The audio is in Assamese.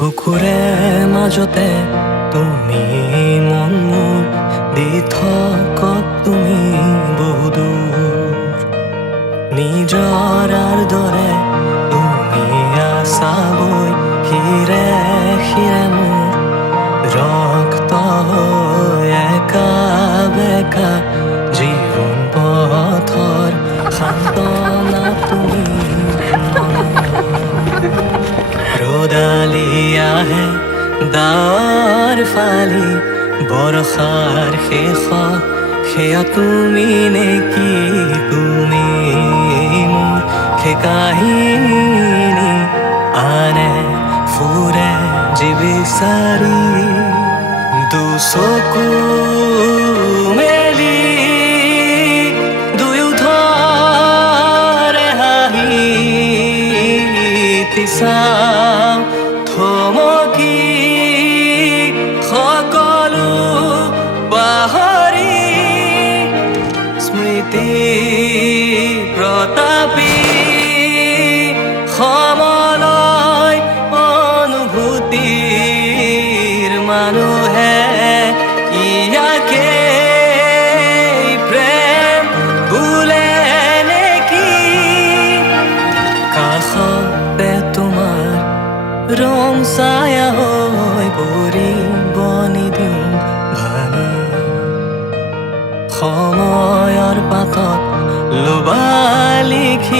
বুকুৰে মাজতে তুমি মন মোৰ দি থকত তুমি বহুদূৰ নিজৰাৰ দৰে তুমি আছাবৈ শিৰে শিৰে মোৰ ৰক্ত হৈ একা বেকা জীৱন পথৰ সান্তনা তুমি ৰ'দালি আহে ডাৱৰ ফালি বৰষাৰ শেষত সেয়া তুমি নেকি তুমি মোৰ সেই কাহিনী আনে ফুৰে যি বিচাৰি দুচকু মেলি দুয়ো ধৰে হাঁহি চাওঁ থমকি সকলো পাহৰি স্মৃতি প্ৰতাপী সমলয় অনুভূতিৰ মানুহে ইয়াকে প্ৰেম বোলে নেকি কাষতে তোমাৰ ৰং ছায়া হৈ পৰিব নিদিওঁ ভাঙি সময়ৰ পাতত লোবা লিখি